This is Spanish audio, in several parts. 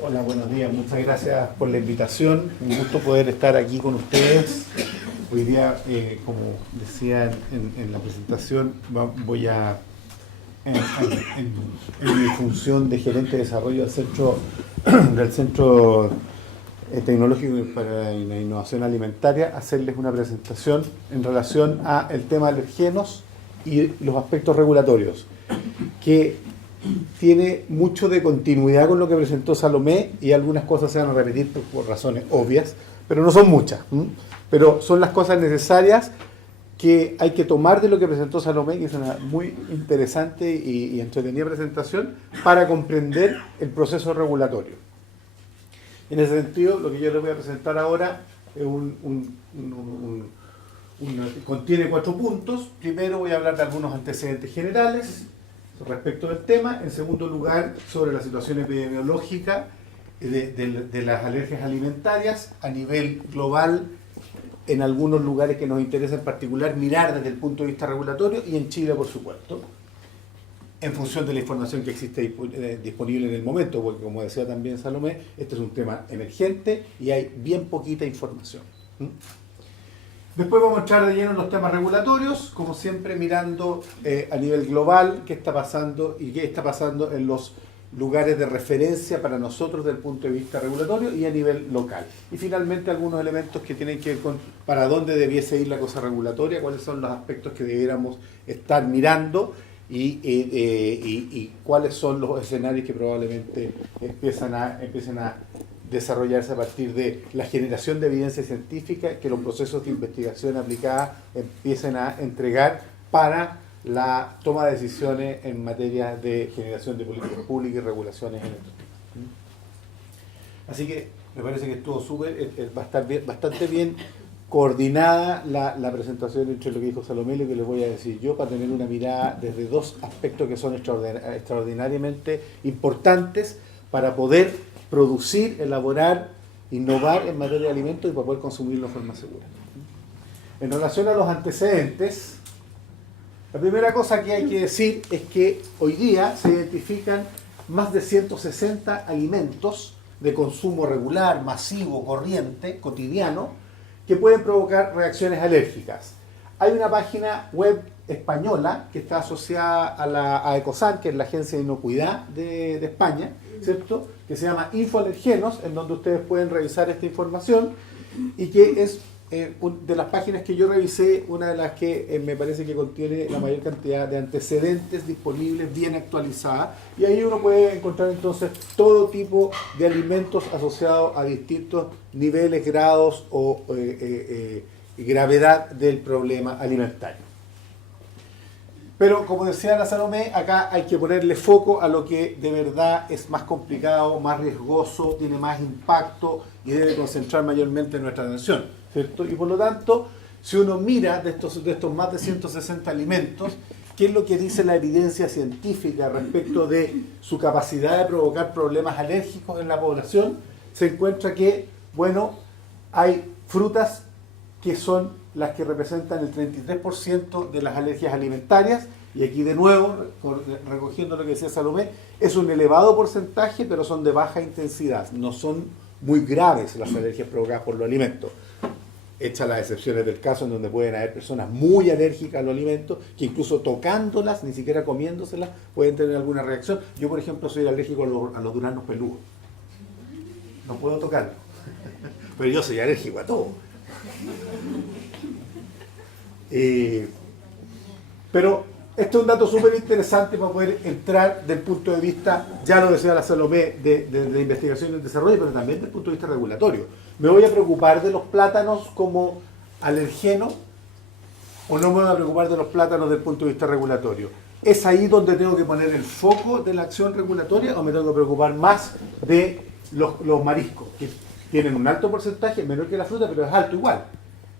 Hola, buenos días. Muchas gracias por la invitación. Un gusto poder estar aquí con ustedes. Hoy día, como decía en la presentación, voy a, en mi función de gerente de desarrollo del Centro Tecnológico para la Innovación Alimentaria, hacerles una presentación en relación al tema de alergenos y los aspectos regulatorios, que tiene mucho de continuidad con lo que presentó Salomé, y algunas cosas se van a repetir por razones obvias, pero no son muchas. Pero son las cosas necesarias que hay que tomar de lo que presentó Salomé, que es una muy interesante y entretenida presentación para comprender el proceso regulatorio. En ese sentido, lo que yo les voy a presentar ahora es contiene 4 puntos. Primero voy a hablar de algunos antecedentes generales respecto del tema. En segundo lugar, sobre la situación epidemiológica de las alergias alimentarias a nivel global, en algunos lugares que nos interesa en particular mirar desde el punto de vista regulatorio, y en Chile, por supuesto, en función de la información que existe disponible en el momento, porque como decía también Salomé, este es un tema emergente y hay bien poquita información. Después vamos a entrar de lleno en los temas regulatorios, como siempre mirando a nivel global qué está pasando y qué está pasando en los lugares de referencia para nosotros desde el punto de vista regulatorio y a nivel local. Y finalmente algunos elementos que tienen que ver con para dónde debiese ir la cosa regulatoria, cuáles son los aspectos que debiéramos estar mirando y cuáles son los escenarios que probablemente empiecen a desarrollarse a partir de la generación de evidencia científica que los procesos de investigación aplicada empiecen a entregar para la toma de decisiones en materia de generación de políticas públicas y regulaciones en estos temas. Así que me parece que estuvo va a estar bastante bien coordinada la presentación entre lo que dijo Salomé y lo que les voy a decir yo, para tener una mirada desde 2 aspectos que son extraordinariamente importantes para poder producir, elaborar, innovar en materia de alimentos y para poder consumirlo de forma segura. En relación a los antecedentes, la primera cosa que hay que decir es que hoy día se identifican más de 160 alimentos de consumo regular, masivo, corriente, cotidiano, que pueden provocar reacciones alérgicas. Hay una página web española que está asociada a Ecosan, que es la agencia de inocuidad de España, ¿cierto?, que se llama Infoalergenos, en donde ustedes pueden revisar esta información, y que es de las páginas que yo revisé, una de las que me parece que contiene la mayor cantidad de antecedentes disponibles, bien actualizada, y ahí uno puede encontrar entonces todo tipo de alimentos asociados a distintos niveles, grados o gravedad del problema alimentario. Pero como decía la Salomé, acá hay que ponerle foco a lo que de verdad es más complicado, más riesgoso, tiene más impacto y debe concentrar mayormente nuestra atención, ¿cierto? Y por lo tanto, si uno mira de estos más de 160 alimentos, ¿qué es lo que dice la evidencia científica respecto de su capacidad de provocar problemas alérgicos en la población? Se encuentra que, bueno, hay frutas que son las que representan el 33% de las alergias alimentarias, y aquí de nuevo, recogiendo lo que decía Salomé, es un elevado porcentaje, pero son de baja intensidad, no son muy graves las alergias provocadas por los alimentos, hechas las excepciones del caso en donde pueden haber personas muy alérgicas a los alimentos, que incluso tocándolas, ni siquiera comiéndoselas, pueden tener alguna reacción. Yo, por ejemplo, soy alérgico a los duraznos peludos, no puedo tocarlos, pero yo soy alérgico a todo. Pero este es un dato súper interesante para poder entrar del punto de vista, ya lo decía la Salomé, de investigación y de desarrollo, pero también del punto de vista regulatorio. ¿Me voy a preocupar de los plátanos como alergeno o no me voy a preocupar de los plátanos desde el punto de vista regulatorio? ¿Es ahí donde tengo que poner el foco de la acción regulatoria o me tengo que preocupar más de los mariscos, que tienen un alto porcentaje, menor que la fruta, pero es alto igual?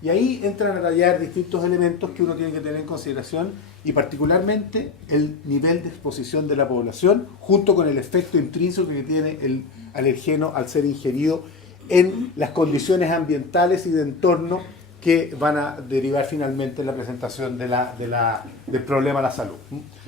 Y ahí entran a tallar distintos elementos que uno tiene que tener en consideración, y particularmente el nivel de exposición de la población, junto con el efecto intrínseco que tiene el alergeno al ser ingerido en las condiciones ambientales y de entorno que van a derivar finalmente en la presentación del problema a la salud.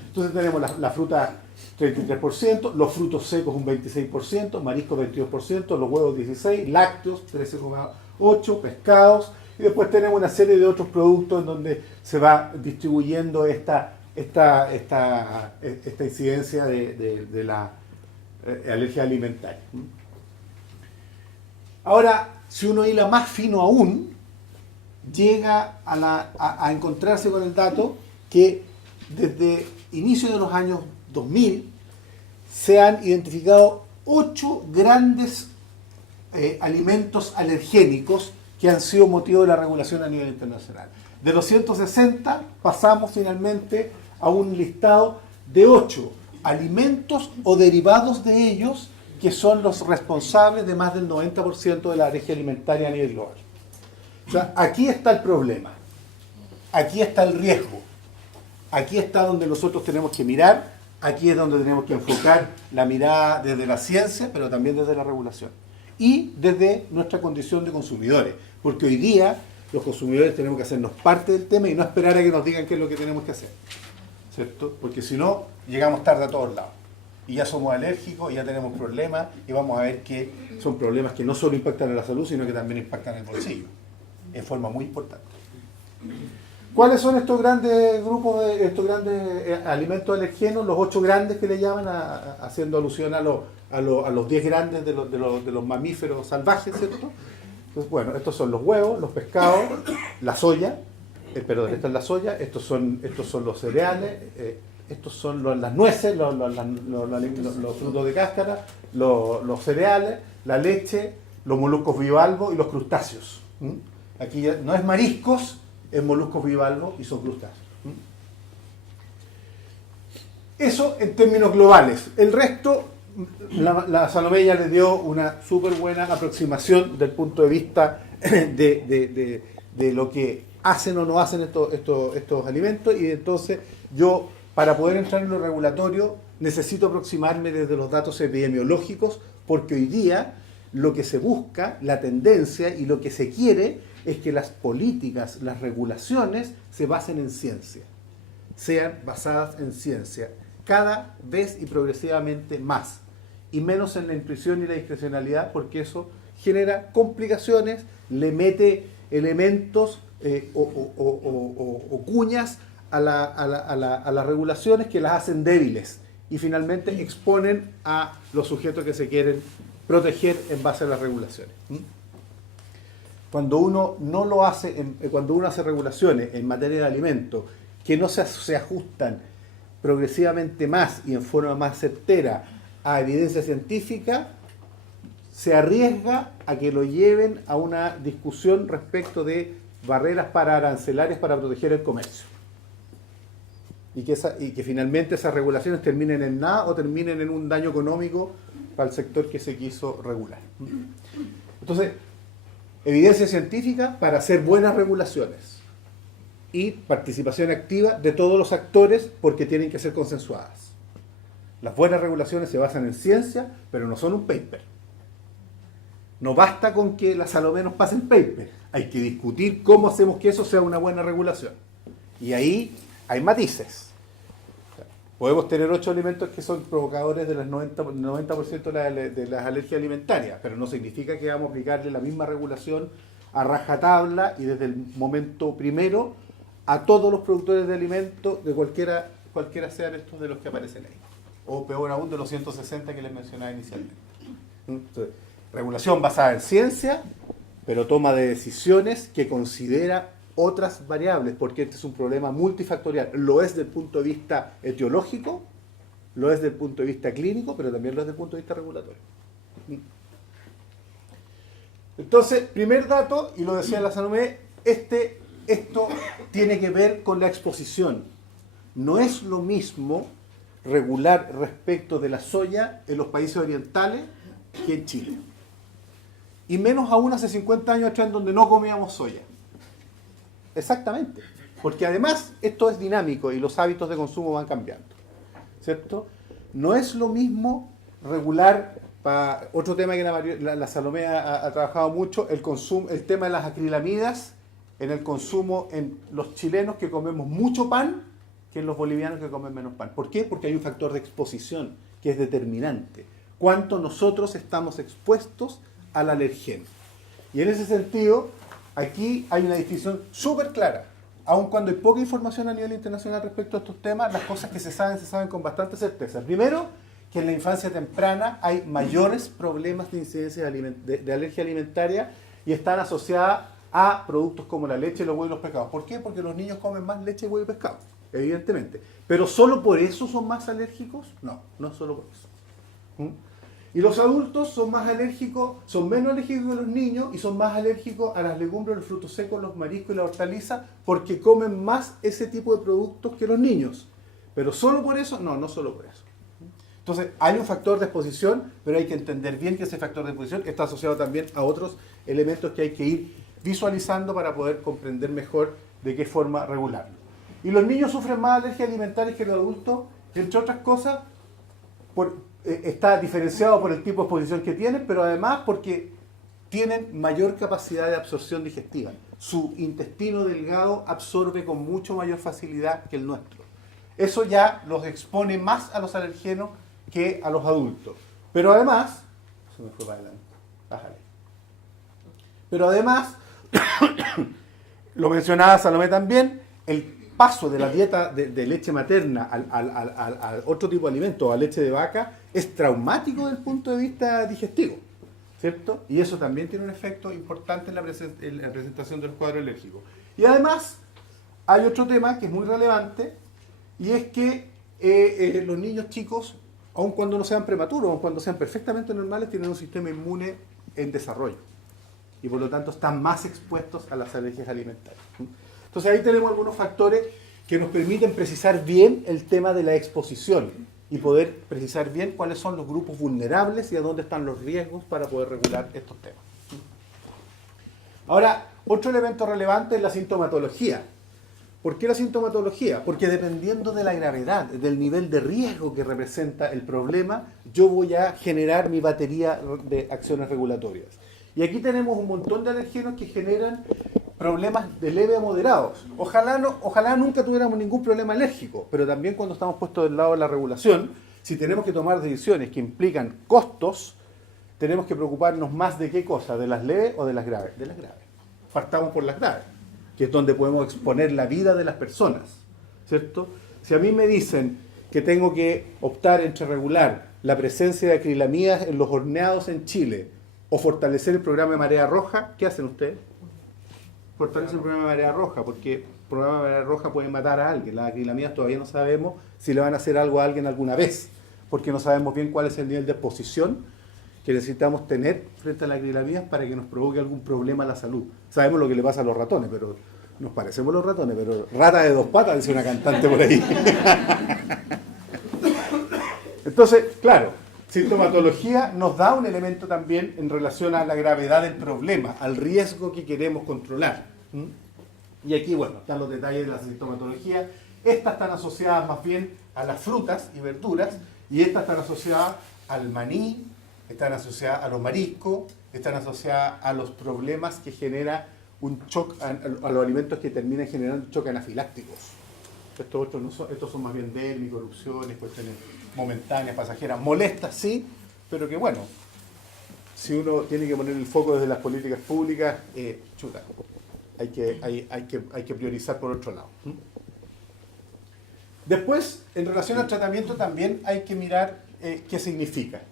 Entonces tenemos la fruta 33%, los frutos secos un 26%, mariscos 22%, los huevos 16%, lácteos 13,8%, pescados, y después tenemos una serie de otros productos en donde se va distribuyendo esta incidencia de la alergia alimentaria. Ahora, si uno hila más fino aún, llega a encontrarse con el dato que desde inicio de los años 2000 se han identificado 8 grandes alimentos alergénicos que han sido motivo de la regulación a nivel internacional. De los 160 pasamos finalmente a un listado de 8 alimentos o derivados de ellos que son los responsables de más del 90% de la alergia alimentaria a nivel global. O sea, aquí está el problema, aquí está el riesgo, aquí está donde nosotros tenemos que mirar, aquí es donde tenemos que enfocar la mirada desde la ciencia, pero también desde la regulación. Y desde nuestra condición de consumidores, porque hoy día los consumidores tenemos que hacernos parte del tema y no esperar a que nos digan qué es lo que tenemos que hacer, ¿cierto? Porque si no, llegamos tarde a todos lados. Y ya somos alérgicos, y ya tenemos problemas, y vamos a ver que son problemas que no solo impactan en la salud, sino que también impactan en el bolsillo, en forma muy importante. ¿Cuáles son estos grandes grupos, estos grandes alimentos alergenos? Los 8 grandes que le llaman, haciendo alusión a los 10 grandes de los mamíferos salvajes, ¿cierto? Pues, bueno, estos son los huevos, los pescados, la soya, perdón, esta es la soya, estos son los cereales, estos son las nueces, los frutos de cáscara, los cereales, la leche, los moluscos bivalvos y los crustáceos. Aquí ya no es mariscos, es moluscos bivalvos y son crustáceos. Eso en términos globales. El resto, la Salomé ya le dio una súper buena aproximación del punto de vista de lo que hacen o no hacen estos alimentos, y entonces yo, para poder entrar en lo regulatorio, necesito aproximarme desde los datos epidemiológicos, porque hoy día lo que se busca, la tendencia y lo que se quiere es que las políticas, las regulaciones se basen en ciencia, sean basadas en ciencia, cada vez y progresivamente más, y menos en la intuición y la discrecionalidad, porque eso genera complicaciones, le mete elementos o cuñas a las regulaciones que las hacen débiles y finalmente exponen a los sujetos que se quieren proteger en base a las regulaciones. Cuando uno no lo hace, cuando uno hace regulaciones en materia de alimentos que no se ajustan progresivamente más y en forma más certera a evidencia científica, se arriesga a que lo lleven a una discusión respecto de barreras arancelarias para proteger el comercio. Y que finalmente esas regulaciones terminen en nada o terminen en un daño económico para el sector que se quiso regular. Entonces, evidencia científica para hacer buenas regulaciones y participación activa de todos los actores, porque tienen que ser consensuadas. Las buenas regulaciones se basan en ciencia, pero no son un paper. No basta con que la Salomé nos pase el paper, hay que discutir cómo hacemos que eso sea una buena regulación. Y ahí hay matices. Podemos tener 8 alimentos que son provocadores del 90% de las alergias alimentarias, pero no significa que vamos a aplicarle la misma regulación a rajatabla y desde el momento primero a todos los productores de alimentos, de cualquiera sean estos de los que aparecen ahí. O peor aún, de los 160 que les mencionaba inicialmente. Entonces, regulación basada en ciencia, pero toma de decisiones que considera otras variables, porque este es un problema multifactorial. Lo es desde el punto de vista etiológico, lo es desde el punto de vista clínico, pero también lo es desde el punto de vista regulatorio. Entonces, primer dato, y lo decía la Salomé, esto tiene que ver con la exposición. No es lo mismo regular respecto de la soya en los países orientales que en Chile. Y menos aún hace 50 años atrás, en donde no comíamos soya. Exactamente. Porque además esto es dinámico y los hábitos de consumo van cambiando. ¿Cierto? No es lo mismo regular, otro tema que la Salomé ha trabajado mucho, el tema de las acrilamidas en el consumo en los chilenos que comemos mucho pan que en los bolivianos que comen menos pan. ¿Por qué? Porque hay un factor de exposición que es determinante. Cuánto nosotros estamos expuestos al alergeno. Y en ese sentido, aquí hay una distinción súper clara. Aun cuando hay poca información a nivel internacional respecto a estos temas, las cosas que se saben con bastante certeza. Primero, que en la infancia temprana hay mayores problemas de incidencia de alergia alimentaria y están asociadas a productos como la leche, los huevos y los pescados. ¿Por qué? Porque los niños comen más leche, huevo y pescado, evidentemente. ¿Pero solo por eso son más alérgicos? No, no solo por eso. Y los adultos son más alérgicos, son menos alérgicos que los niños y son más alérgicos a las legumbres, los frutos secos, los mariscos y la hortaliza porque comen más ese tipo de productos que los niños. ¿Pero solo por eso? No, no solo por eso. Entonces, hay un factor de exposición, pero hay que entender bien que ese factor de exposición está asociado también a otros elementos que hay que ir visualizando para poder comprender mejor de qué forma regularlo. Y los niños sufren más alergias alimentarias que los adultos, entre otras cosas, está diferenciado por el tipo de exposición que tienen, pero además porque tienen mayor capacidad de absorción digestiva. Su intestino delgado absorbe con mucho mayor facilidad que el nuestro. Eso ya los expone más a los alergenos que a los adultos. Pero además, se me fue para adelante, bájale. Pero además, lo mencionaba Salomé también, el paso de la dieta de leche materna al otro tipo de alimento, a leche de vaca, es traumático desde el punto de vista digestivo, ¿cierto? Y eso también tiene un efecto importante en la presentación del cuadro alérgico. Y además, hay otro tema que es muy relevante, y es que los niños chicos, aun cuando no sean prematuros, aun cuando sean perfectamente normales, tienen un sistema inmune en desarrollo. Y por lo tanto están más expuestos a las alergias alimentarias. Entonces ahí tenemos algunos factores que nos permiten precisar bien el tema de la exposición y poder precisar bien cuáles son los grupos vulnerables y a dónde están los riesgos para poder regular estos temas. Ahora, otro elemento relevante es la sintomatología. ¿Por qué la sintomatología? Porque dependiendo de la gravedad, del nivel de riesgo que representa el problema, yo voy a generar mi batería de acciones regulatorias. Y aquí tenemos un montón de alergenos que generan problemas de leve a moderados. Ojalá nunca tuviéramos ningún problema alérgico, pero también cuando estamos puestos del lado de la regulación, si tenemos que tomar decisiones que implican costos, tenemos que preocuparnos más de qué cosa, de las leves o de las graves. De las graves. Partamos por las graves, que es donde podemos exponer la vida de las personas, ¿cierto? Si a mí me dicen que tengo que optar entre regular la presencia de acrilamidas en los horneados en Chile o fortalecer el programa de marea roja, ¿qué hacen ustedes? Fortalecen el programa de marea roja, porque el programa de marea roja puede matar a alguien. Las acrilamidas todavía no sabemos si le van a hacer algo a alguien alguna vez, porque no sabemos bien cuál es el nivel de exposición que necesitamos tener frente a las acrilamidas para que nos provoque algún problema a la salud. Sabemos lo que le pasa a los ratones, pero nos parecemos los ratones, pero rata de dos patas, dice una cantante por ahí. Entonces, claro, sintomatología nos da un elemento también en relación a la gravedad del problema, al riesgo que queremos controlar. Y aquí, bueno, están los detalles de la sintomatología. Estas están asociadas más bien a las frutas y verduras, y estas están asociadas al maní, están asociadas a los mariscos, están asociadas a los problemas que genera un shock, a los alimentos que terminan generando shock anafilácticos. Estos son más bien dérmicos, erupciones, cuestiones momentáneas, pasajeras, molestas, sí, pero que bueno, si uno tiene que poner el foco desde las políticas públicas, hay que priorizar por otro lado. Después, en relación al tratamiento también hay que mirar qué significa.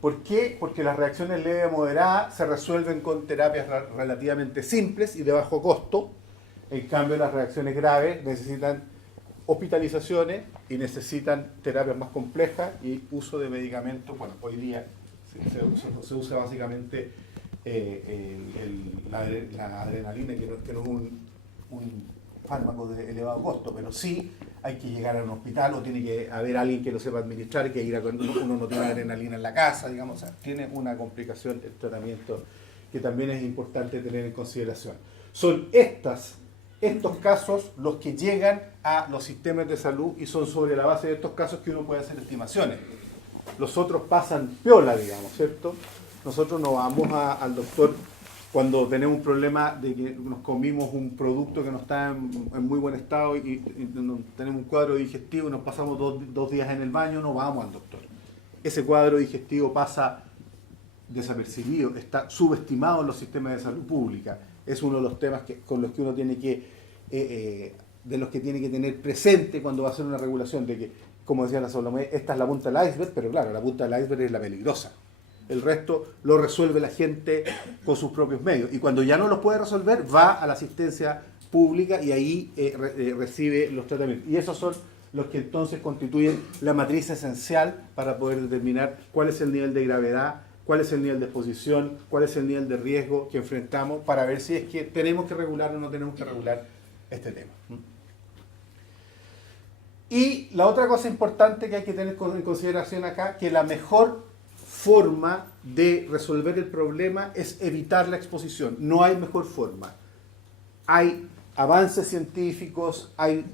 ¿Por qué? Porque las reacciones leves a moderadas se resuelven con terapias relativamente simples y de bajo costo. En cambio, las reacciones graves necesitan hospitalizaciones y necesitan terapias más complejas y uso de medicamentos. Bueno, hoy día se usa básicamente la adrenalina, que no es un fármaco de elevado costo, pero sí hay que llegar a un hospital o tiene que haber alguien que lo sepa administrar, que ir a cuando uno no tiene adrenalina en la casa, digamos, o sea, tiene una complicación el tratamiento que también es importante tener en consideración. Son estos casos los que llegan a los sistemas de salud y son sobre la base de estos casos que uno puede hacer estimaciones. Los otros pasan piola, digamos, ¿cierto? Nosotros no vamos al doctor cuando tenemos un problema de que nos comimos un producto que no está en muy buen estado y tenemos un cuadro digestivo y nos pasamos dos días en el baño, no vamos al doctor. Ese cuadro digestivo pasa desapercibido, está subestimado en los sistemas de salud pública. Es uno de los temas con los que uno tiene que, de los que tiene que tener presente cuando va a hacer una regulación, de que, como decía la Salomé, esta es la punta del iceberg, pero claro, la punta del iceberg es la peligrosa. El resto lo resuelve la gente con sus propios medios. Y cuando ya no los puede resolver, va a la asistencia pública y ahí recibe los tratamientos. Y esos son los que entonces constituyen la matriz esencial para poder determinar cuál es el nivel de gravedad, cuál es el nivel de exposición, cuál es el nivel de riesgo que enfrentamos para ver si es que tenemos que regular o no tenemos que regular este tema. Y la otra cosa importante que hay que tener en consideración acá, que la mejor forma de resolver el problema es evitar la exposición. No hay mejor forma. Hay avances científicos, hay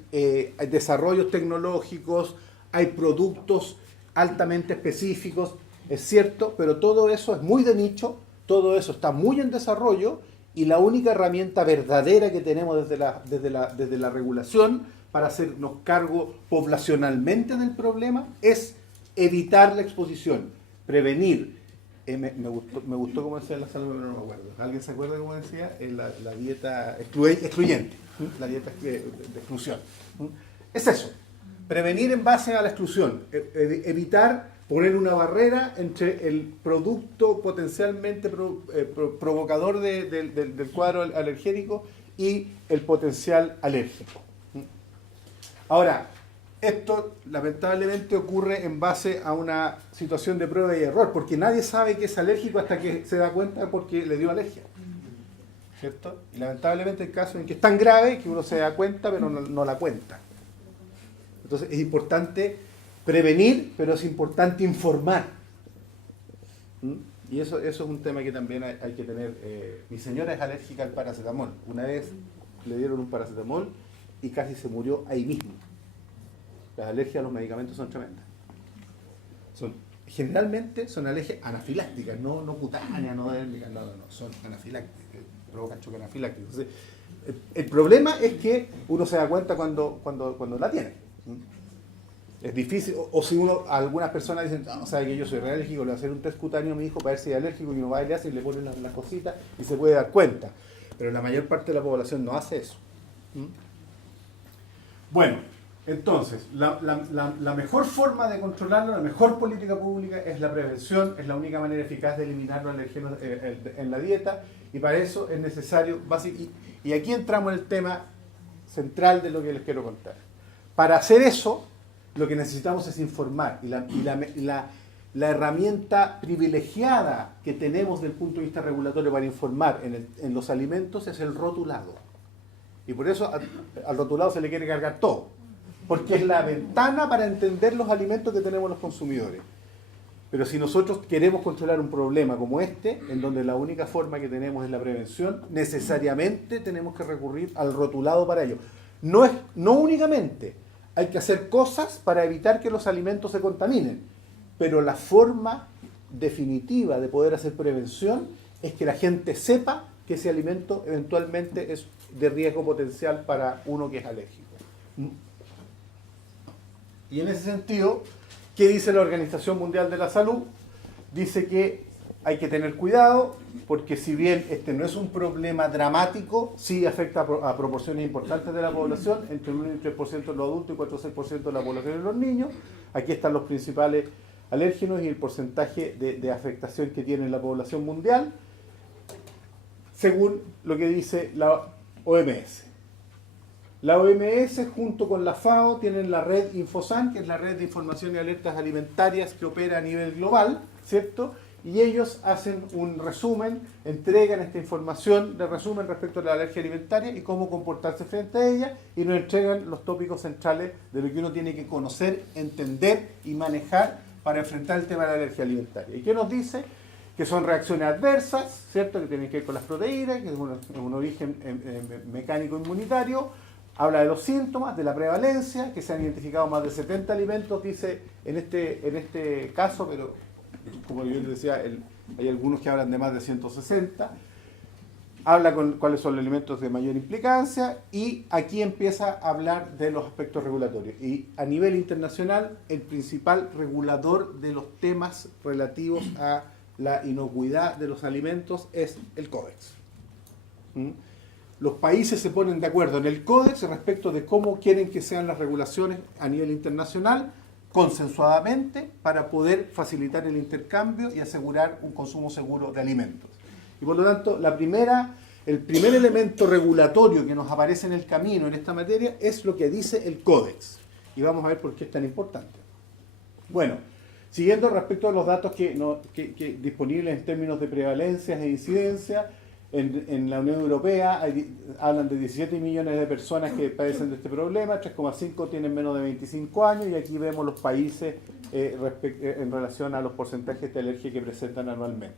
desarrollos tecnológicos, hay productos altamente específicos, es cierto, pero todo eso es muy de nicho, todo eso está muy en desarrollo y la única herramienta verdadera que tenemos desde la regulación para hacernos cargo poblacionalmente del problema es evitar la exposición. Prevenir. Me gustó cómo decía la salud, pero no me acuerdo. ¿Alguien se acuerda cómo decía? La dieta excluyente, la dieta de exclusión. Es eso. Prevenir en base a la exclusión. Evitar poner una barrera entre el producto potencialmente provocador del cuadro alergénico y el potencial alérgico. Ahora, esto lamentablemente ocurre en base a una situación de prueba y error, porque nadie sabe que es alérgico hasta que se da cuenta porque le dio alergia. ¿Cierto? Y lamentablemente el caso en que es tan grave que uno se da cuenta pero no la cuenta. Entonces es importante prevenir, pero es importante informar. Y eso es un tema que también hay que tener. Mi señora es alérgica al paracetamol. Una vez le dieron un paracetamol y casi se murió ahí mismo. Las alergias a los medicamentos son tremendas. Generalmente son alergias anafilácticas, no cutáneas, no dérmicas, no, son anafilácticas, provocan choque anafiláctico. Entonces, el problema es que uno se da cuenta cuando la tiene. Es difícil, o si algunas personas dicen, no, sabe que yo soy alérgico, le voy a hacer un test cutáneo a mi hijo para ver si es alérgico, y uno va y le hace y le ponen las cositas y se puede dar cuenta. Pero la mayor parte de la población no hace eso. Bueno. Entonces, la mejor forma de controlarlo, la mejor política pública es la prevención, es la única manera eficaz de eliminar los alergenos en la dieta, y para eso es necesario, y aquí entramos en el tema central de lo que les quiero contar. Para hacer eso, lo que necesitamos es informar, y la herramienta privilegiada que tenemos desde el punto de vista regulatorio para informar en los alimentos es el rotulado. Y por eso al rotulado se le quiere cargar todo. Porque es la ventana para entender los alimentos que tenemos los consumidores. Pero si nosotros queremos controlar un problema como este, en donde la única forma que tenemos es la prevención, necesariamente tenemos que recurrir al rotulado para ello. No únicamente, hay que hacer cosas para evitar que los alimentos se contaminen, pero la forma definitiva de poder hacer prevención es que la gente sepa que ese alimento eventualmente es de riesgo potencial para uno que es alérgico. Y en ese sentido, ¿qué dice la Organización Mundial de la Salud? Dice que hay que tener cuidado, porque si bien este no es un problema dramático, sí afecta a proporciones importantes de la población, entre el 1 y el 3% de los adultos y 4 o 6% de la población de los niños. Aquí están los principales alérgenos y el porcentaje de afectación que tiene la población mundial, según lo que dice la OMS. La OMS junto con la FAO tienen la red Infosan, que es la red de información y alertas alimentarias que opera a nivel global, ¿cierto? Y ellos hacen un resumen, entregan esta información de resumen respecto a la alergia alimentaria y cómo comportarse frente a ella, y nos entregan los tópicos centrales de lo que uno tiene que conocer, entender y manejar para enfrentar el tema de la alergia alimentaria. ¿Y qué nos dice? Que son reacciones adversas, ¿cierto? Que tienen que ver con las proteínas, que es un origen mecánico inmunitario. Habla de los síntomas, de la prevalencia, que se han identificado más de 70 alimentos, dice en este caso, pero como yo les decía, hay algunos que hablan de más de 160. habla con cuáles son los elementos de mayor implicancia y aquí empieza a hablar de los aspectos regulatorios. Y a nivel internacional, el principal regulador de los temas relativos a la inocuidad de los alimentos es el Códex. Los países se ponen de acuerdo en el Códex respecto de cómo quieren que sean las regulaciones a nivel internacional, consensuadamente, para poder facilitar el intercambio y asegurar un consumo seguro de alimentos. Y por lo tanto, el primer elemento regulatorio que nos aparece en el camino en esta materia es lo que dice el Códex. Y vamos a ver por qué es tan importante. Bueno, siguiendo respecto a los datos que disponibles en términos de prevalencias e incidencia, en la Unión Europea hablan de 17 millones de personas que padecen de este problema, 3,5 tienen menos de 25 años, y aquí vemos los países en relación a los porcentajes de alergia que presentan anualmente.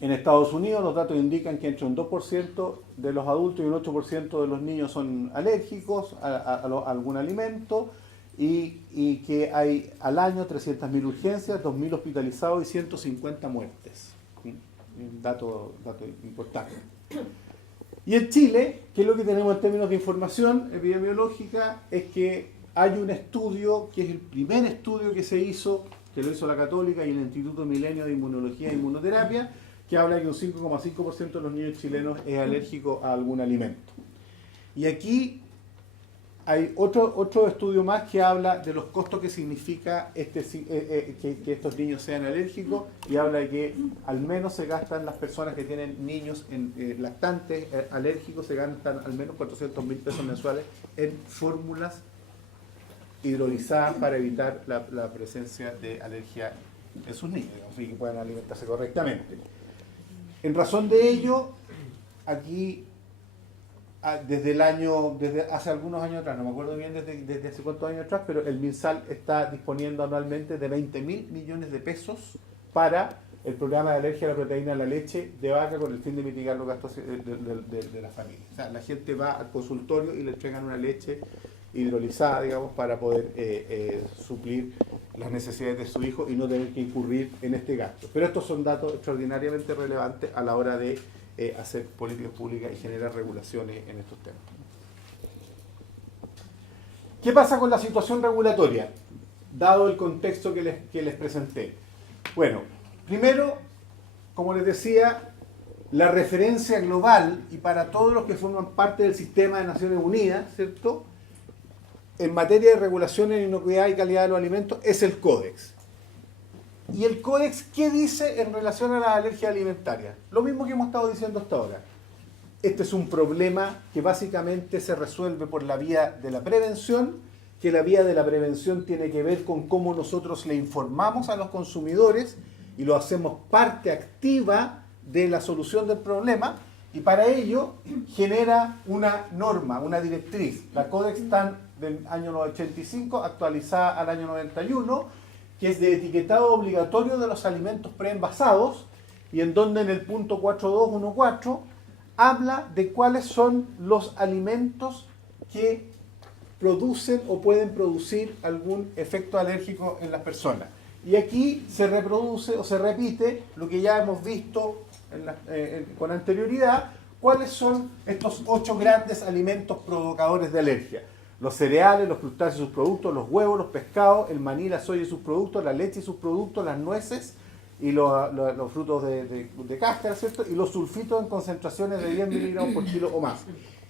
En Estados Unidos los datos indican que entre un 2% de los adultos y un 8% de los niños son alérgicos a algún alimento, y que hay al año 300.000 urgencias, 2.000 hospitalizados y 150 muertes. Un dato importante. Y en Chile, ¿qué es lo que tenemos en términos de información epidemiológica? Es que hay un estudio, que es el primer estudio que se hizo, que lo hizo la Católica y el Instituto Milenio de Inmunología e Inmunoterapia, que habla que un 5,5% de los niños chilenos es alérgico a algún alimento. Y aquí hay otro estudio más que habla de los costos que significa que estos niños sean alérgicos, y habla de que al menos se gastan las personas que tienen niños lactantes alérgicos, se gastan al menos 400.000 pesos mensuales en fórmulas hidrolizadas para evitar la presencia de alergia en sus niños, y que puedan alimentarse correctamente. En razón de ello, aquí desde hace algunos años atrás, no me acuerdo bien desde hace cuántos años atrás, pero el MinSal está disponiendo anualmente de 20.000 millones de pesos para el programa de alergia a la proteína de la leche de vaca, con el fin de mitigar los gastos de la familia. O sea, la gente va al consultorio y le entregan una leche hidrolizada, digamos, para poder suplir las necesidades de su hijo y no tener que incurrir en este gasto. Pero estos son datos extraordinariamente relevantes a la hora de hacer políticas públicas y generar regulaciones en estos temas. ¿Qué pasa con la situación regulatoria, dado el contexto que les presenté? Bueno, primero, como les decía, la referencia global, y para todos los que forman parte del sistema de Naciones Unidas, ¿cierto?, en materia de regulación en inocuidad y calidad de los alimentos, es el Códex. ¿Y el Códex qué dice en relación a las alergias alimentarias? Lo mismo que hemos estado diciendo hasta ahora. Este es un problema que básicamente se resuelve por la vía de la prevención, que la vía de la prevención tiene que ver con cómo nosotros le informamos a los consumidores y lo hacemos parte activa de la solución del problema, y para ello genera una norma, una directriz, la Códex TAN del año 85, actualizada al año 91, que es de etiquetado obligatorio de los alimentos preenvasados, y en donde en el punto 4214 habla de cuáles son los alimentos que producen o pueden producir algún efecto alérgico en las personas. Y aquí se reproduce o se repite lo que ya hemos visto con anterioridad, cuáles son estos 8 grandes alimentos provocadores de alergia. Los cereales, los crustáceos y sus productos, los huevos, los pescados, el maní, la soya y sus productos, la leche y sus productos, las nueces y los frutos de cáscara, ¿cierto? Y los sulfitos en concentraciones de 10 miligramos por kilo o más.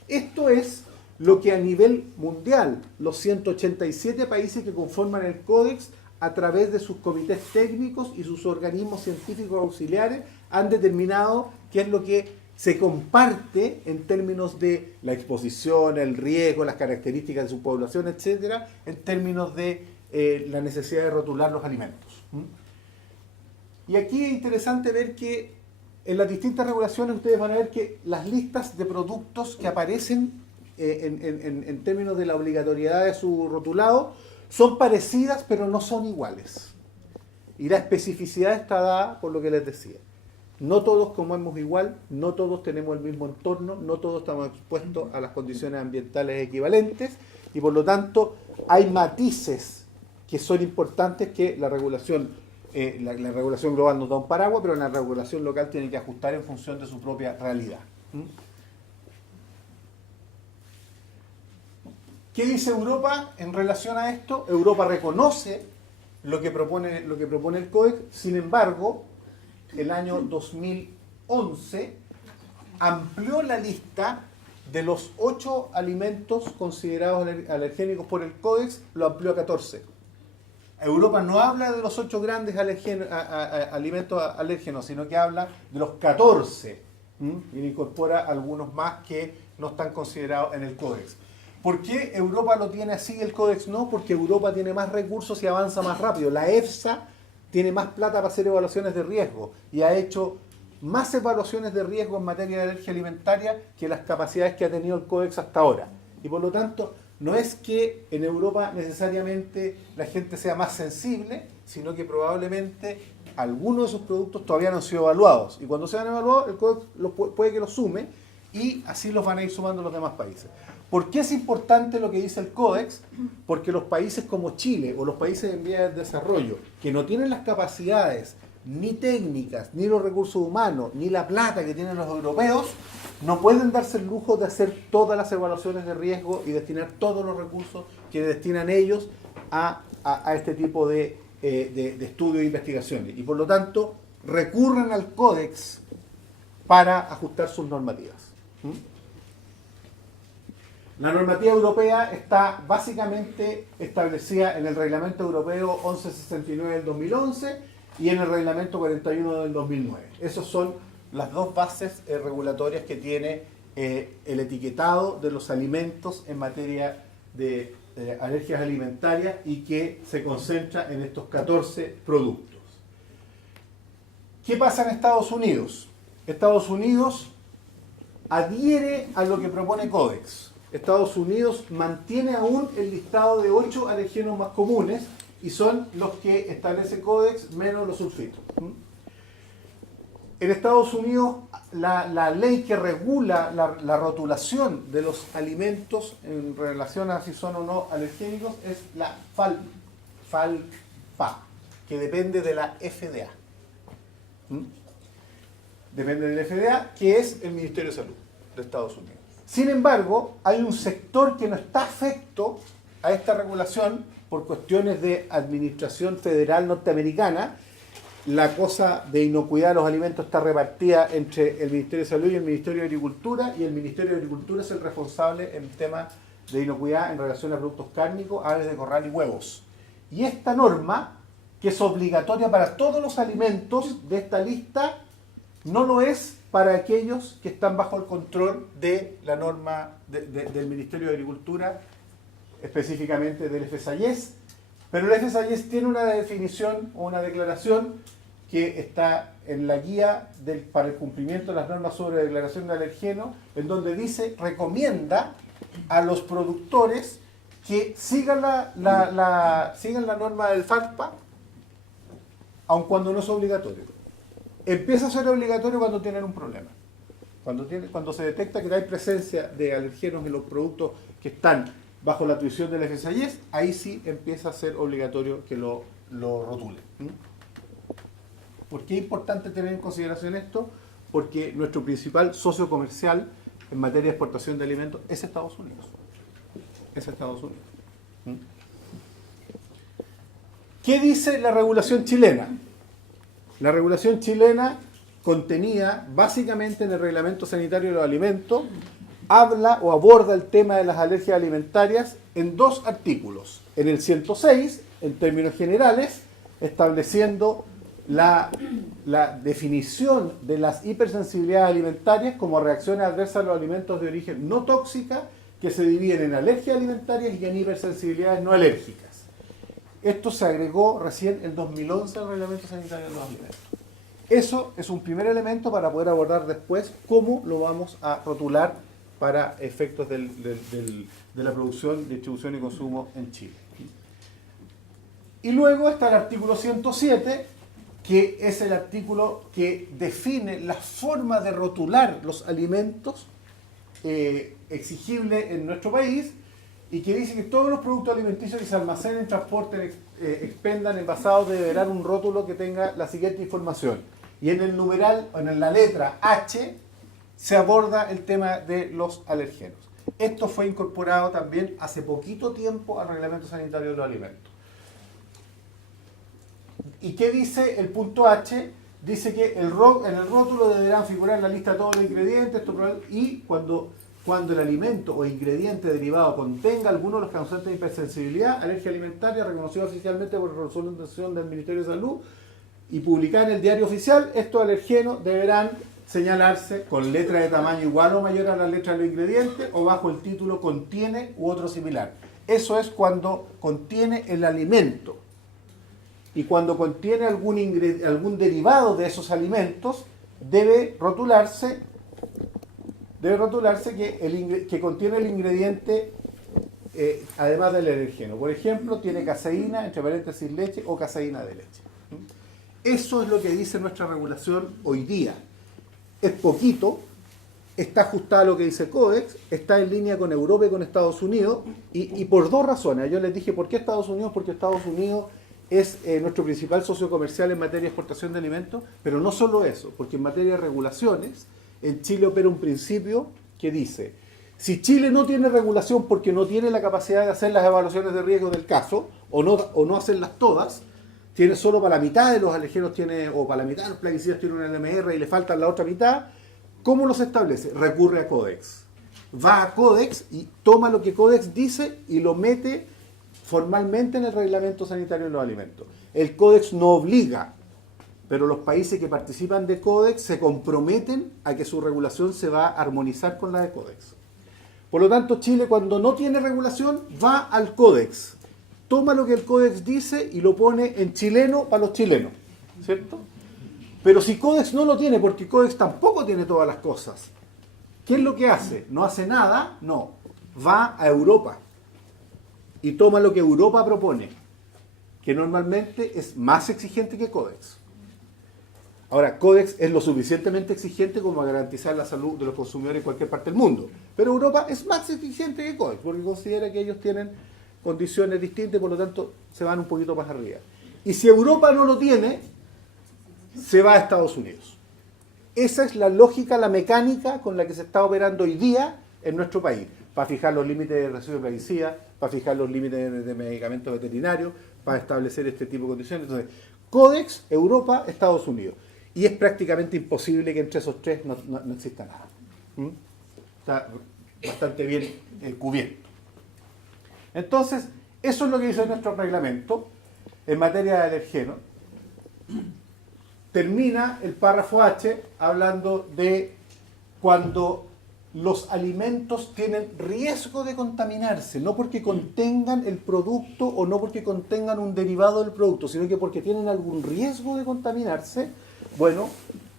Esto es lo que a nivel mundial los 187 países que conforman el Códex, a través de sus comités técnicos y sus organismos científicos auxiliares, han determinado qué es lo que se comparte en términos de la exposición, el riesgo, las características de su población, etcétera, en términos de la necesidad de rotular los alimentos. Y aquí es interesante ver que en las distintas regulaciones ustedes van a ver que las listas de productos que aparecen en términos de la obligatoriedad de su rotulado son parecidas, pero no son iguales. Y la especificidad está dada por lo que les decía. No todos comemos igual, no todos tenemos el mismo entorno, no todos estamos expuestos a las condiciones ambientales equivalentes, y por lo tanto hay matices que son importantes que la regulación la regulación global nos da un paraguas, pero la regulación local tiene que ajustar en función de su propia realidad. ¿Qué dice Europa en relación a esto? Europa reconoce lo que propone el Códex, sin embargo, el año 2011 amplió la lista de los 8 alimentos considerados alergénicos por el Códex, lo amplió a 14. Europa no habla de los 8 grandes alimentos alérgenos, sino que habla de los 14 y incorpora algunos más que no están considerados en el Códex. ¿Por qué Europa lo tiene así y el Códex no? Porque Europa tiene más recursos y avanza más rápido. La EFSA tiene más plata para hacer evaluaciones de riesgo y ha hecho más evaluaciones de riesgo en materia de alergia alimentaria que las capacidades que ha tenido el Códex hasta ahora. Y por lo tanto, no es que en Europa necesariamente la gente sea más sensible, sino que probablemente algunos de esos productos todavía no han sido evaluados. Y cuando sean evaluados, el Códex puede que los sume y así los van a ir sumando los demás países. ¿Por qué es importante lo que dice el Códex? Porque los países como Chile o los países en vías de desarrollo, que no tienen las capacidades ni técnicas, ni los recursos humanos, ni la plata que tienen los europeos, no pueden darse el lujo de hacer todas las evaluaciones de riesgo y destinar todos los recursos que destinan ellos a este tipo de estudios e investigaciones. Y por lo tanto, recurren al Códex para ajustar sus normativas. La normativa europea está básicamente establecida en el Reglamento Europeo 1169 del 2011 y en el Reglamento 41 del 2009. Esas son las dos bases regulatorias que tiene el etiquetado de los alimentos en materia de alergias alimentarias y que se concentra en estos 14 productos. ¿Qué pasa en Estados Unidos? Estados Unidos adhiere a lo que propone Códex. Estados Unidos mantiene aún el listado de 8 alergenos más comunes y son los que establece Códex menos los sulfitos. En Estados Unidos la ley que regula la rotulación de los alimentos en relación a si son o no alergénicos es la FALPA, que depende de la FDA. Depende del FDA, que es el Ministerio de Salud de Estados Unidos. Sin embargo, hay un sector que no está afecto a esta regulación por cuestiones de administración federal norteamericana. La cosa de inocuidad de los alimentos está repartida entre el Ministerio de Salud y el Ministerio de Agricultura, y el Ministerio de Agricultura es el responsable en temas de inocuidad en relación a productos cárnicos, aves de corral y huevos. Y esta norma, que es obligatoria para todos los alimentos de esta lista, no lo es para aquellos que están bajo el control de la norma del Ministerio de Agricultura, específicamente del FSAIES, pero el FSAIES tiene una definición o una declaración que está en la guía para el cumplimiento de las normas sobre declaración de alergeno, en donde recomienda a los productores que sigan sigan la norma del FALPA, aun cuando no es obligatorio. Empieza a ser obligatorio cuando tienen un problema. Cuando se detecta que hay presencia de alergenos en los productos que están bajo la tuición del FSAIES, ahí sí empieza a ser obligatorio que lo rotulen. ¿Por qué es importante tener en consideración esto? Porque nuestro principal socio comercial en materia de exportación de alimentos es Estados Unidos. Es Estados Unidos. ¿Qué dice la regulación chilena? La regulación chilena, contenida básicamente en el Reglamento Sanitario de los Alimentos, habla o aborda el tema de las alergias alimentarias en 2 artículos. En el 106, en términos generales, estableciendo la definición de las hipersensibilidades alimentarias como reacciones adversas a los alimentos de origen no tóxica, que se dividen en alergias alimentarias y en hipersensibilidades no alérgicas. Esto se agregó recién en 2011 al Reglamento Sanitario de los Alimentos. Eso es un primer elemento para poder abordar después cómo lo vamos a rotular para efectos de la producción, distribución y consumo en Chile. Y luego está el artículo 107, que es el artículo que define la forma de rotular los alimentos exigible en nuestro país, y que dice que todos los productos alimenticios que se almacenen, transporten expendan envasados deberán un rótulo que tenga la siguiente información. Y en el numeral, en la letra H, se aborda el tema de los alergenos. Esto fue incorporado también hace poquito tiempo al Reglamento Sanitario de los Alimentos. ¿Y qué dice el punto H? Dice que en el rótulo deberán figurar la lista de todos los ingredientes y cuando el alimento o ingrediente derivado contenga alguno de los causantes de hipersensibilidad, alergia alimentaria, reconocido oficialmente por resolución del Ministerio de Salud y publicada en el diario oficial, estos alergenos deberán señalarse con letra de tamaño igual o mayor a la letra de los ingredientes o bajo el título contiene u otro similar. Eso es cuando contiene el alimento. Y cuando contiene algún derivado de esos alimentos, debe rotularse que contiene el ingrediente además del alergeno. Por ejemplo, tiene caseína, entre paréntesis leche, o caseína de leche. Eso es lo que dice nuestra regulación hoy día. Es poquito, está ajustada a lo que dice Codex, está en línea con Europa y con Estados Unidos, y por dos razones. Yo les dije, ¿por qué Estados Unidos? Porque Estados Unidos es nuestro principal socio comercial en materia de exportación de alimentos, pero no solo eso, porque en materia de regulaciones, en Chile opera un principio que dice, si Chile no tiene regulación porque no tiene la capacidad de hacer las evaluaciones de riesgo del caso, o no hacerlas todas, tiene solo para la mitad de los alergenos, o para la mitad de los plaguicidas tiene un LMR y le faltan la otra mitad, ¿cómo los establece? Recurre a Codex. Va a Codex y toma lo que Codex dice y lo mete formalmente en el Reglamento Sanitario de los Alimentos. El Codex no obliga, pero los países que participan de Codex se comprometen a que su regulación se va a armonizar con la de Codex. Por lo tanto, Chile, cuando no tiene regulación, va al Codex, toma lo que el Codex dice y lo pone en chileno para los chilenos, ¿cierto? Pero si Codex no lo tiene, porque Codex tampoco tiene todas las cosas, ¿qué es lo que hace? ¿No hace nada? No, va a Europa y toma lo que Europa propone, que normalmente es más exigente que Codex. Ahora, Codex es lo suficientemente exigente como a garantizar la salud de los consumidores en cualquier parte del mundo. Pero Europa es más exigente que Codex, porque considera que ellos tienen condiciones distintas y por lo tanto se van un poquito más arriba. Y si Europa no lo tiene, se va a Estados Unidos. Esa es la lógica, la mecánica con la que se está operando hoy día en nuestro país, para fijar los límites de residuos de plaguicidas, para fijar los límites de medicamentos veterinarios, para establecer este tipo de condiciones. Entonces, Codex, Europa, Estados Unidos. Y es prácticamente imposible que entre esos tres no exista nada. Está bastante bien cubierto. Entonces, eso es lo que dice nuestro reglamento en materia de alergenos. Termina el párrafo H hablando de cuando los alimentos tienen riesgo de contaminarse, no porque contengan el producto o no porque contengan un derivado del producto, sino que porque tienen algún riesgo de contaminarse. Bueno,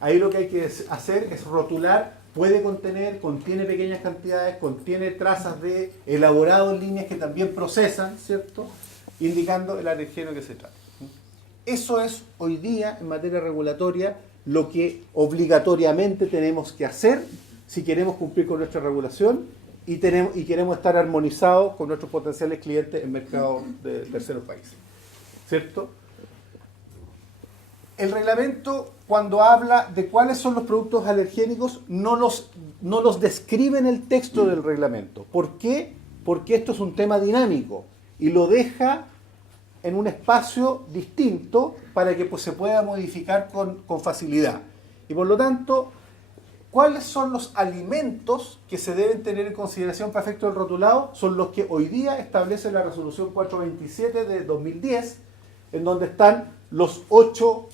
ahí lo que hay que hacer es rotular, contiene pequeñas cantidades, contiene trazas de elaborado en líneas que también procesan, ¿cierto? Indicando el alergeno que se trata. Eso es hoy día en materia regulatoria lo que obligatoriamente tenemos que hacer si queremos cumplir con nuestra regulación y queremos estar armonizados con nuestros potenciales clientes en mercados de terceros países, ¿cierto? El reglamento, cuando habla de cuáles son los productos alergénicos, no los describe en el texto del reglamento. ¿Por qué? Porque esto es un tema dinámico y lo deja en un espacio distinto para que se pueda modificar con facilidad. Y por lo tanto, ¿cuáles son los alimentos que se deben tener en consideración para efecto del rotulado? Son los que hoy día establece la resolución 427 de 2010, en donde están los ocho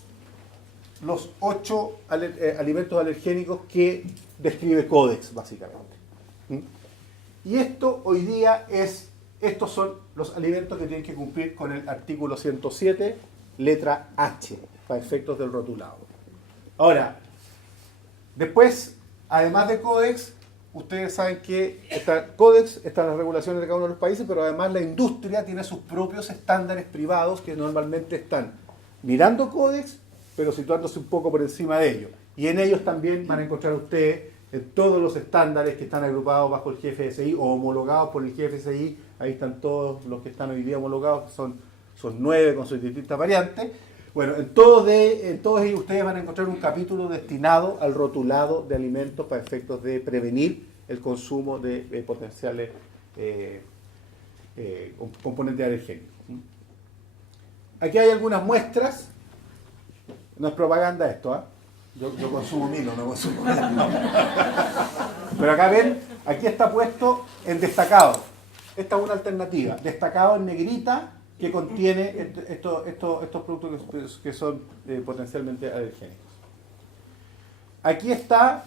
alimentos alergénicos que describe Codex, básicamente. Y esto hoy día estos son los alimentos que tienen que cumplir con el artículo 107, letra H, para efectos del rotulado. Ahora, después, además de Codex, ustedes saben que está Codex, están las regulaciones de cada uno de los países, pero además la industria tiene sus propios estándares privados que normalmente están mirando Codex, pero situándose un poco por encima de ellos. Y en ellos también van a encontrar ustedes todos los estándares que están agrupados bajo el GFSI o homologados por el GFSI. Ahí están todos los que están hoy día homologados, que son son 9 con sus distintas variantes. Bueno, en todos ellos ustedes van a encontrar un capítulo destinado al rotulado de alimentos para efectos de prevenir el consumo de potenciales componentes alergénicos. Aquí hay algunas muestras. No es propaganda esto, ¿eh? Yo consumo Milo, no consumo nada. Pero acá ven, aquí está puesto en destacado. Esta es una alternativa. Destacado en negrita, que contiene estos productos que son potencialmente alergénicos. Aquí está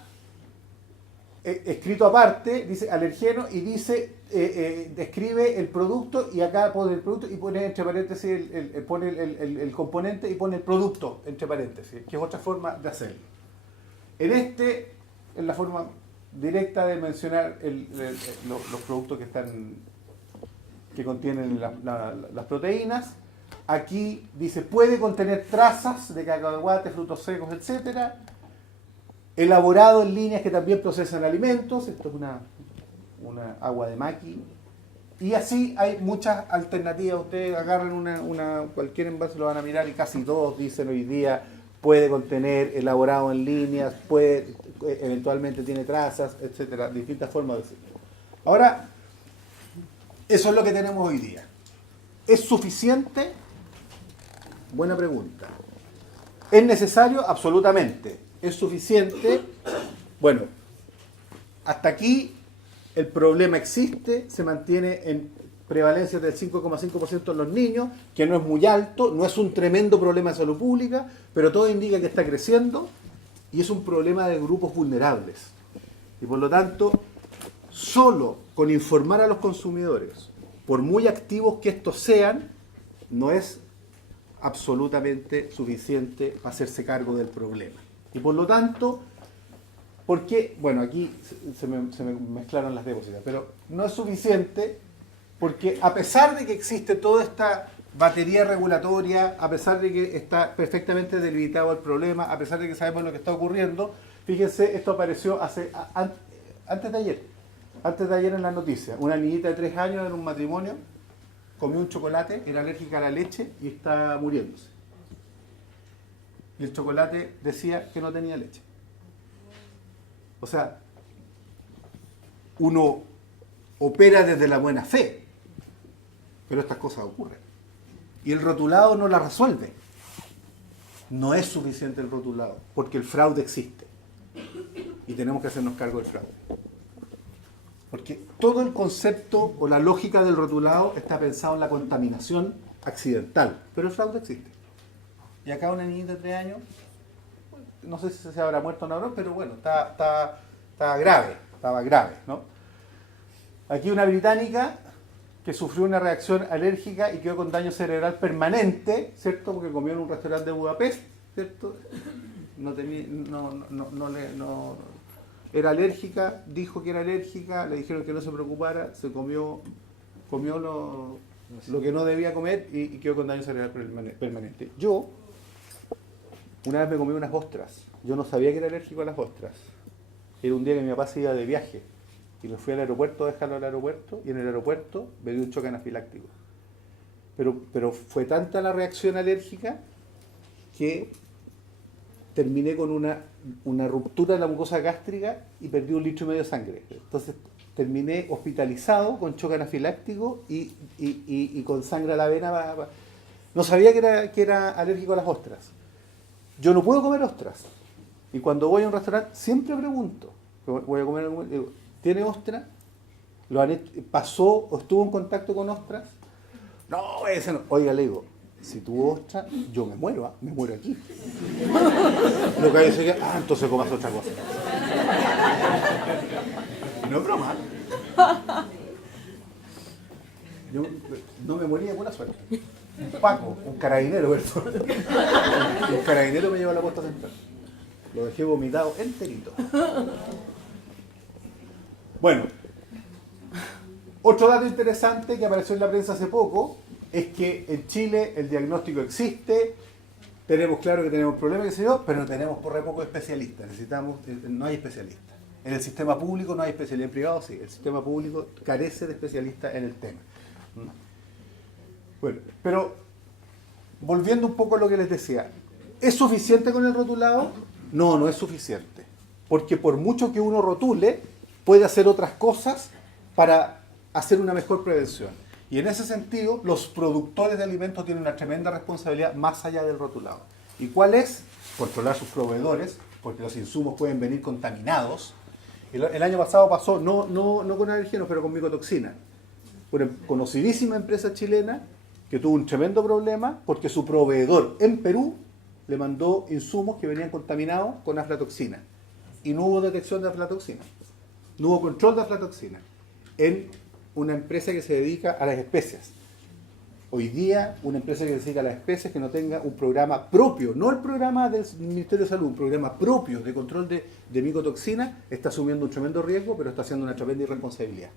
escrito aparte, dice alergeno y dice, describe el producto y acá pone el producto y pone entre paréntesis pone el componente y pone el producto entre paréntesis, que es otra forma de hacerlo. En la forma directa de mencionar los productos que contienen las proteínas. Aquí dice, puede contener trazas de cacahuate, frutos secos, etcétera. Elaborado en líneas que también procesan alimentos. Esto es una agua de maqui. Y así hay muchas alternativas. Ustedes agarran cualquier envase, lo van a mirar y casi todos dicen hoy día puede contener elaborado en líneas, eventualmente tiene trazas, etcétera. Distintas formas de decirlo. Ahora, eso es lo que tenemos hoy día. ¿Es suficiente? Buena pregunta. ¿Es necesario? Absolutamente. ¿Es suficiente? Bueno, hasta aquí el problema existe, se mantiene en prevalencia del 5,5% en los niños, que no es muy alto, no es un tremendo problema de salud pública, pero todo indica que está creciendo y es un problema de grupos vulnerables. Y por lo tanto, solo con informar a los consumidores, por muy activos que estos sean, no es absolutamente suficiente para hacerse cargo del problema. Y por lo tanto, ¿por qué? Bueno, aquí se me mezclaron las diapositivas, pero no es suficiente porque a pesar de que existe toda esta batería regulatoria, a pesar de que está perfectamente delimitado el problema, a pesar de que sabemos lo que está ocurriendo, fíjense, esto apareció antes de ayer en la noticia. Una niñita de 3 años en un matrimonio comió un chocolate, era alérgica a la leche y está muriéndose. Y el chocolate decía que no tenía leche. O sea, uno opera desde la buena fe, pero estas cosas ocurren. Y el rotulado no la resuelve. No es suficiente el rotulado, porque el fraude existe. Y tenemos que hacernos cargo del fraude. Porque todo el concepto o la lógica del rotulado está pensado en la contaminación accidental, pero el fraude existe. Y acá una niñita de 3 años, no sé si se habrá muerto o no, pero bueno, estaba grave, ¿no? Aquí una británica que sufrió una reacción alérgica y quedó con daño cerebral permanente, ¿cierto? Porque comió en un restaurante de Budapest, ¿cierto? Era alérgica, dijo que era alérgica, le dijeron que no se preocupara, se comió lo que no debía comer y quedó con daño cerebral permanente. Yo, una vez me comí unas ostras. Yo no sabía que era alérgico a las ostras. Era un día que mi papá se iba de viaje y me fui al aeropuerto a dejarlo al aeropuerto y en el aeropuerto me dio un choque anafiláctico. Pero fue tanta la reacción alérgica que terminé con una ruptura de la mucosa gástrica y perdí 1,5 litros de sangre. Entonces terminé hospitalizado con choque anafiláctico y con sangre a la vena. No sabía que era alérgico a las ostras. Yo no puedo comer ostras. Y cuando voy a un restaurante, siempre pregunto. Voy a comer algo, digo, ¿tiene ostra? ¿Pasó o estuvo en contacto con ostras? No, ese no. Oiga, le digo, si tuvo ostra, yo me muero, me muero aquí. Lo que hay es que, entonces comas otra cosa. No es broma. Yo no me moría por la suerte. Un Paco, un carabinero, perdón. Un carabinero me llevó a la posta central. Lo dejé vomitado enterito. Bueno, otro dato interesante que apareció en la prensa hace poco es que en Chile el diagnóstico existe, tenemos claro que tenemos problemas, qué sé yo, pero no tenemos por re poco especialistas. No hay especialistas. En el sistema público no hay especialistas, en privado sí. El sistema público carece de especialistas en el tema. Bueno, pero volviendo un poco a lo que les decía, ¿es suficiente con el rotulado? No, no es suficiente. Porque por mucho que uno rotule, puede hacer otras cosas para hacer una mejor prevención. Y en ese sentido, los productores de alimentos tienen una tremenda responsabilidad más allá del rotulado. ¿Y cuál es? Controlar sus proveedores, porque los insumos pueden venir contaminados. El año pasado pasó, no con alergenos, pero con micotoxina. Una conocidísima empresa chilena que tuvo un tremendo problema porque su proveedor en Perú le mandó insumos que venían contaminados con aflatoxina. Y no hubo detección de aflatoxina. No hubo control de aflatoxina en una empresa que se dedica a las especias. Hoy día, una empresa que se dedica a las especies que no tenga un programa propio, no el programa del Ministerio de Salud, un programa propio de control de micotoxina, está asumiendo un tremendo riesgo, pero está haciendo una tremenda irresponsabilidad.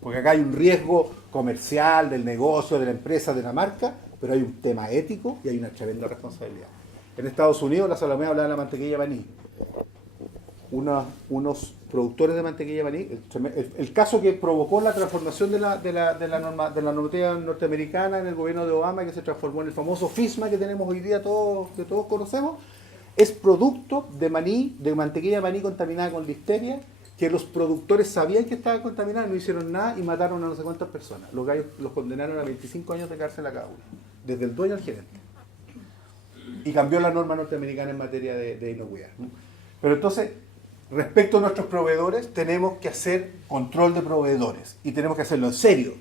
Porque acá hay un riesgo comercial, del negocio, de la empresa, de la marca, pero hay un tema ético y hay una tremenda responsabilidad. En Estados Unidos, la Salomé hablaba de la mantequilla maní. Unos productores de mantequilla maní, el caso que provocó la transformación de la normativa norteamericana en el gobierno de Obama, que se transformó en el famoso FISMA que tenemos hoy día, que todos conocemos, es producto de maní, de mantequilla maní contaminada con listeria, que los productores sabían que estaba contaminada, no hicieron nada y mataron a no sé cuántas personas. Los gallos los condenaron a 25 años de cárcel a cada uno, desde el dueño al gerente. Y cambió la norma norteamericana en materia de inocuidad. Pero entonces, respecto a nuestros proveedores, tenemos que hacer control de proveedores y tenemos que hacerlo en serio.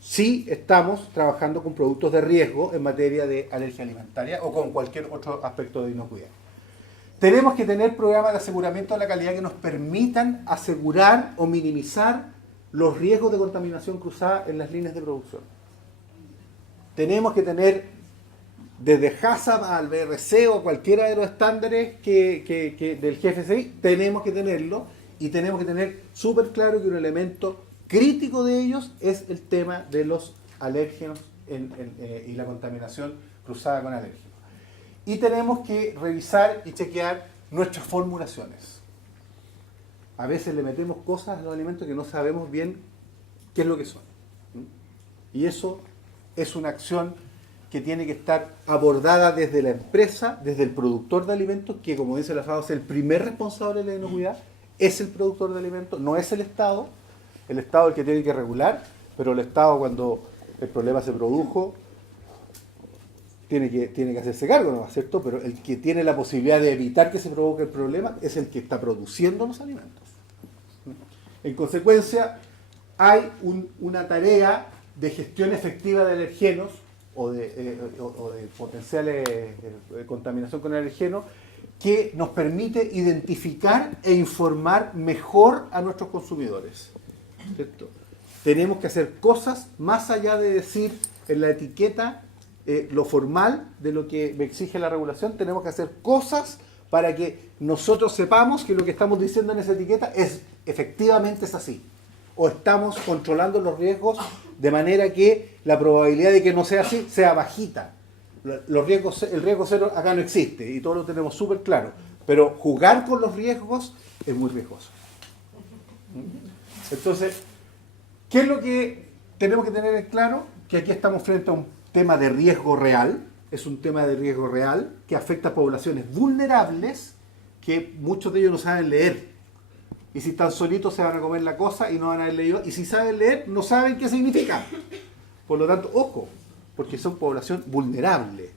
Sí estamos trabajando con productos de riesgo en materia de alergia alimentaria o con cualquier otro aspecto de inocuidad. Tenemos que tener programas de aseguramiento de la calidad que nos permitan asegurar o minimizar los riesgos de contaminación cruzada en las líneas de producción. Tenemos que tener desde HACCP al BRC o cualquiera de los estándares del GFCI, tenemos que tenerlo y tenemos que tener súper claro que un elemento crítico de ellos es el tema de los alérgenos y la contaminación cruzada con alérgenos. Y tenemos que revisar y chequear nuestras formulaciones. A veces le metemos cosas a los alimentos que no sabemos bien qué es lo que son. Y eso es una acción que tiene que estar abordada desde la empresa, desde el productor de alimentos, que como dice la FAO es el primer responsable de la inocuidad, es el productor de alimentos, no es el Estado es el que tiene que regular, pero el Estado cuando el problema se produjo tiene que hacerse cargo, ¿no es cierto? Pero el que tiene la posibilidad de evitar que se provoque el problema es el que está produciendo los alimentos. En consecuencia, hay una tarea de gestión efectiva de alergenos o de potenciales contaminación con alergenos que nos permite identificar e informar mejor a nuestros consumidores, ¿cierto? Tenemos que hacer cosas más allá de decir en la etiqueta lo formal de lo que me exige la regulación. Tenemos que hacer cosas para que nosotros sepamos que lo que estamos diciendo en esa etiqueta efectivamente es así, o estamos controlando los riesgos de manera que la probabilidad de que no sea así sea bajita. El riesgo cero acá no existe y todos lo tenemos súper claro, pero jugar con los riesgos es muy riesgoso. Entonces, ¿qué es lo que tenemos que tener en claro? Que aquí estamos frente a un tema de riesgo real, es un tema de riesgo real que afecta a poblaciones vulnerables que muchos de ellos no saben leer. Y si están solitos se van a comer la cosa y no van a haber leído. Y si saben leer, no saben qué significa. Por lo tanto, ojo, porque son población vulnerable.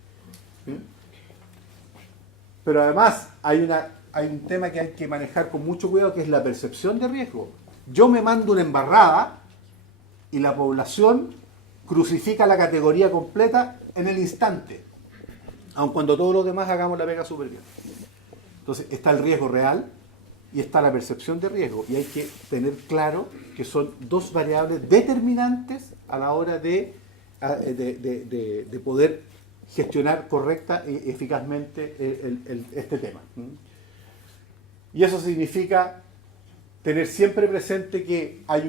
Pero además hay un tema que hay que manejar con mucho cuidado, que es la percepción de riesgo. Yo me mando una embarrada y la población crucifica la categoría completa en el instante, aun cuando todos los demás hagamos la pega súper bien. Entonces está el riesgo real y está la percepción de riesgo, y hay que tener claro que son dos variables determinantes a la hora de poder gestionar correcta y eficazmente este tema. Y eso significa tener siempre presente que hay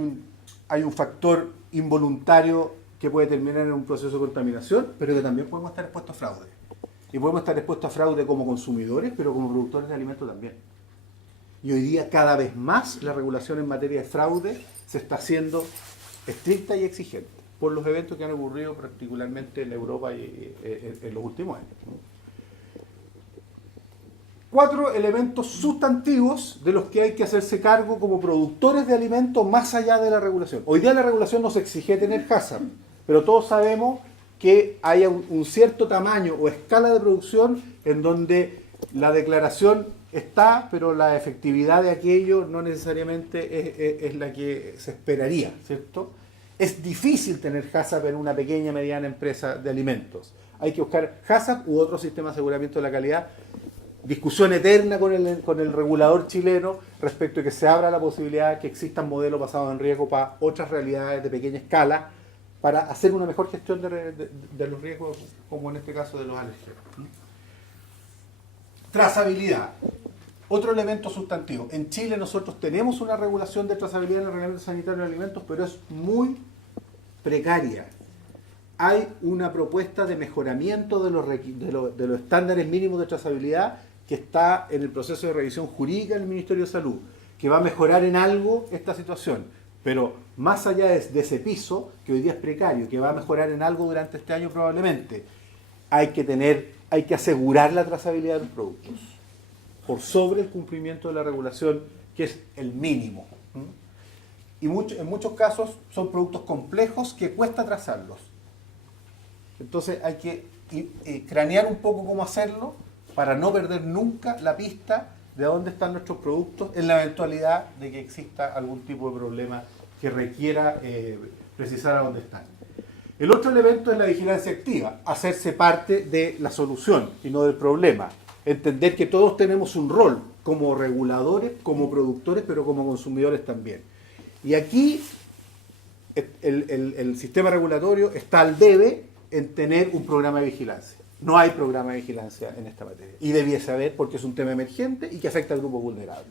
un factor involuntario que puede terminar en un proceso de contaminación, pero que también podemos estar expuestos a fraude. Y podemos estar expuestos a fraude como consumidores, pero como productores de alimentos también. Y hoy día cada vez más la regulación en materia de fraude se está haciendo estricta y exigente. por los eventos que han ocurrido particularmente en Europa y en los últimos años. 4 elementos sustantivos de los que hay que hacerse cargo como productores de alimentos más allá de la regulación. Hoy día la regulación nos exige tener HACCP, pero todos sabemos que hay un cierto tamaño o escala de producción en donde la declaración está, pero la efectividad de aquello no necesariamente es la que se esperaría, ¿cierto? Es difícil tener HACCP en una pequeña, mediana empresa de alimentos. Hay que buscar HACCP u otro sistema de aseguramiento de la calidad. Discusión eterna con el regulador chileno respecto a que se abra la posibilidad de que existan modelos basados en riesgo para otras realidades de pequeña escala, para hacer una mejor gestión de los riesgos, como en este caso de los alérgenos. Trazabilidad. Otro elemento sustantivo. En Chile nosotros tenemos una regulación de trazabilidad en el reglamento sanitario de alimentos, pero es muy precaria. Hay una propuesta de mejoramiento de los estándares mínimos de trazabilidad que está en el proceso de revisión jurídica del Ministerio de Salud, que va a mejorar en algo esta situación. Pero más allá de ese piso, que hoy día es precario, que va a mejorar en algo durante este año probablemente, hay que asegurar la trazabilidad de los productos por sobre el cumplimiento de la regulación, que es el mínimo. Y en muchos casos son productos complejos que cuesta trazarlos. Entonces hay que cranear un poco cómo hacerlo para no perder nunca la pista de dónde están nuestros productos en la eventualidad de que exista algún tipo de problema que requiera precisar a dónde están. El otro elemento es la vigilancia activa, hacerse parte de la solución y no del problema. Entender que todos tenemos un rol como reguladores, como productores, pero como consumidores también. Y aquí el sistema regulatorio está al debe en tener un programa de vigilancia. No hay programa de vigilancia en esta materia. Y debiese haber porque es un tema emergente y que afecta a grupos vulnerables.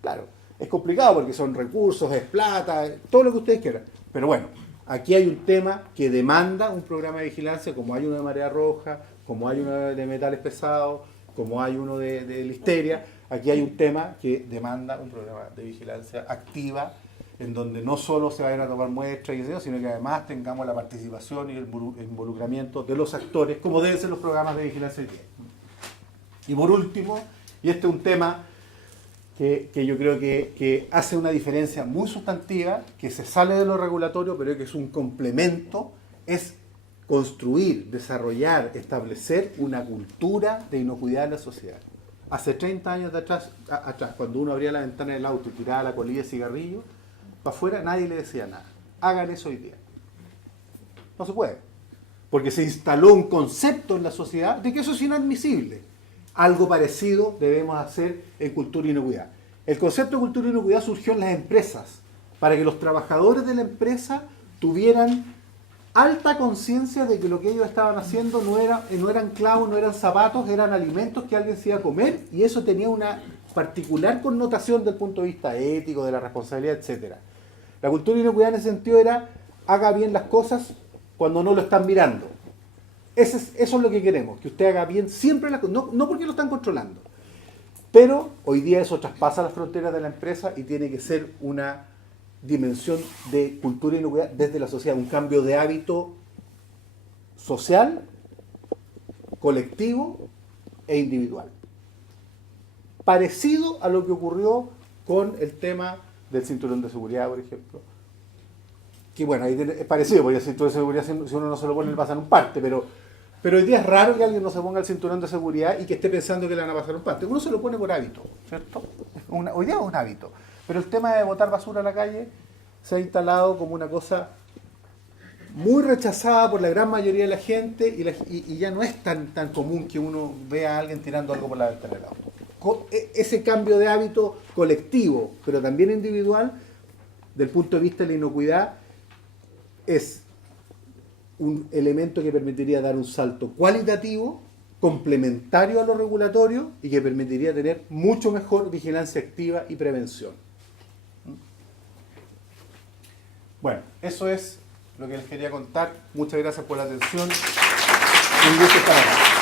Claro, es complicado porque son recursos, es plata, todo lo que ustedes quieran. Pero bueno, aquí hay un tema que demanda un programa de vigilancia, como hay uno de marea roja, como hay uno de metales pesados, como hay uno de listeria. Aquí hay un tema que demanda un programa de vigilancia activa, en donde no solo se vayan a tomar muestras y eso, sino que además tengamos la participación y el involucramiento de los actores, como deben ser los programas de vigilancia hoy día. Y por último, y este es un tema que yo creo que hace una diferencia muy sustantiva, que se sale de lo regulatorio, pero que es un complemento, es construir, desarrollar, establecer una cultura de inocuidad en la sociedad. Hace 30 años atrás, cuando uno abría la ventana del auto y tiraba la colilla de cigarrillo, para afuera nadie le decía nada. Hagan eso hoy día. No se puede. Porque se instaló un concepto en la sociedad de que eso es inadmisible. Algo parecido debemos hacer en cultura y inocuidad. El concepto de cultura y inocuidad surgió en las empresas, para que los trabajadores de la empresa tuvieran alta conciencia de que lo que ellos estaban haciendo no eran clavos, no eran zapatos, eran alimentos que alguien se iba a comer, y eso tenía una particular connotación desde el punto de vista ético, de la responsabilidad, etc. La cultura de inocuidad en ese sentido era: haga bien las cosas cuando no lo están mirando. Eso es lo que queremos, que usted haga bien siempre las cosas, no porque lo están controlando. Pero hoy día eso traspasa las fronteras de la empresa y tiene que ser una dimensión de cultura y inocuidad desde la sociedad, un cambio de hábito social, colectivo e individual. Parecido a lo que ocurrió con el tema del cinturón de seguridad, por ejemplo. Que bueno, ahí es parecido, porque el cinturón de seguridad, si uno no se lo pone, le pasan un parte, pero hoy día es raro que alguien no se ponga el cinturón de seguridad y que esté pensando que le van a pasar un parte. Uno se lo pone por hábito, ¿cierto? Hoy día es un hábito. Pero el tema de botar basura a la calle se ha instalado como una cosa muy rechazada por la gran mayoría de la gente y ya no es tan común que uno vea a alguien tirando algo por la ventana del auto. Ese cambio de hábito colectivo, pero también individual, del punto de vista de la inocuidad, es un elemento que permitiría dar un salto cualitativo, complementario a lo regulatorio y que permitiría tener mucho mejor vigilancia activa y prevención. Bueno, eso es lo que les quería contar. Muchas gracias por la atención. Un gusto estar acá.